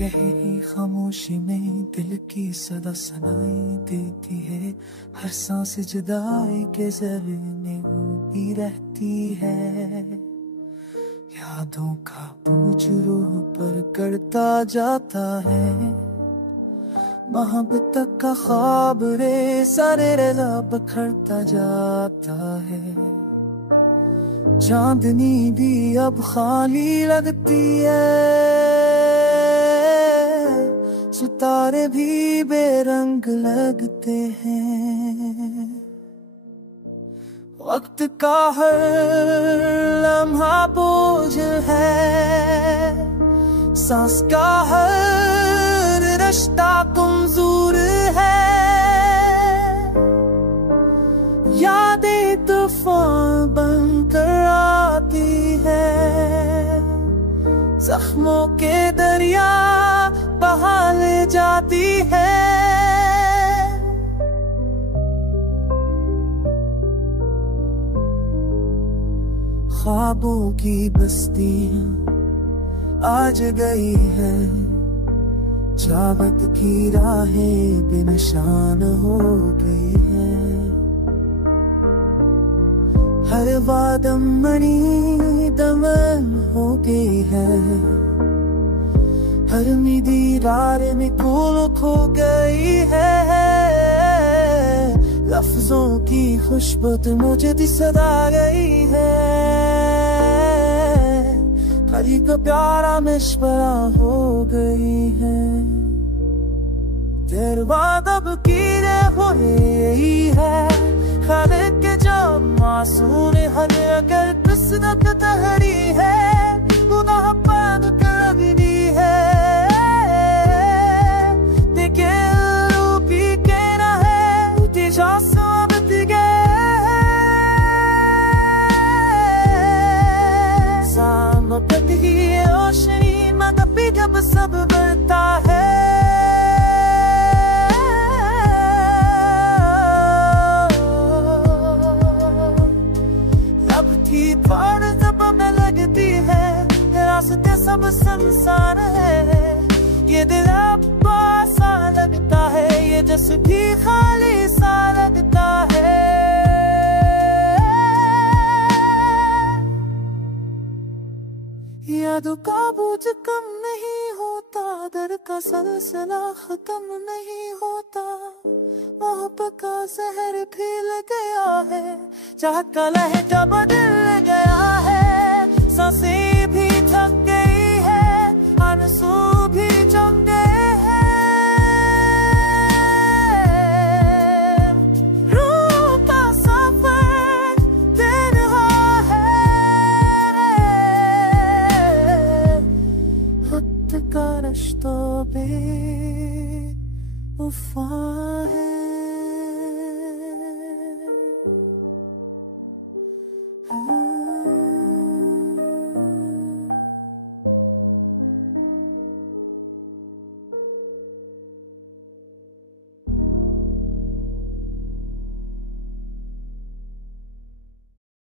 गहरी खामोशी में दिल की सदा सुनाई देती है। हर सांस जुदाई के ज़रने होती रहती है। यादों का बोझ रूह पर करता जाता है। मोहब्बत का ख्वाब रे सारे रज़ा बखरता जाता है। चांदनी भी अब खाली लगती है। सितारे भी बेरंग लगते हैं। वक्त का हर लम्हा बोझ है। सांस का हर रिश्ता कमजोर है। यादें तूफान बनकर आती है। जख्मों के दरिया बहा ले जाती है। ख्वाबों की बस्ती आज गई है। चाहत की राहें बेनिशान हो गई है। हर वादम मनी दमन हो गई है। हर दीदार में कोल खो गई है। लफ्जों की खुशबू मुझे दिसदा गई है। हरी को प्यारा मशवरा हो गई है। तेरे बाद अब की हो रही है। खालिद के जब मासूम हर अगर किस्मत तहरी है। गुनाह पाप करनी है। देखे रूपी के ना है तेजा साबित गए। सामत ही रोशनी मत भी जब सब बढ़ता है। रास्ते सब संसार है। ये दिल अब आसान लगता है। ये जस भी खाली सा लगता है। यादों का बोझ कम नहीं होता। दर्द का सिलसिला खत्म नहीं होता। मोहब्बत का जहर फैल गया है। चाहत का लहजा बदल गया है। सांसें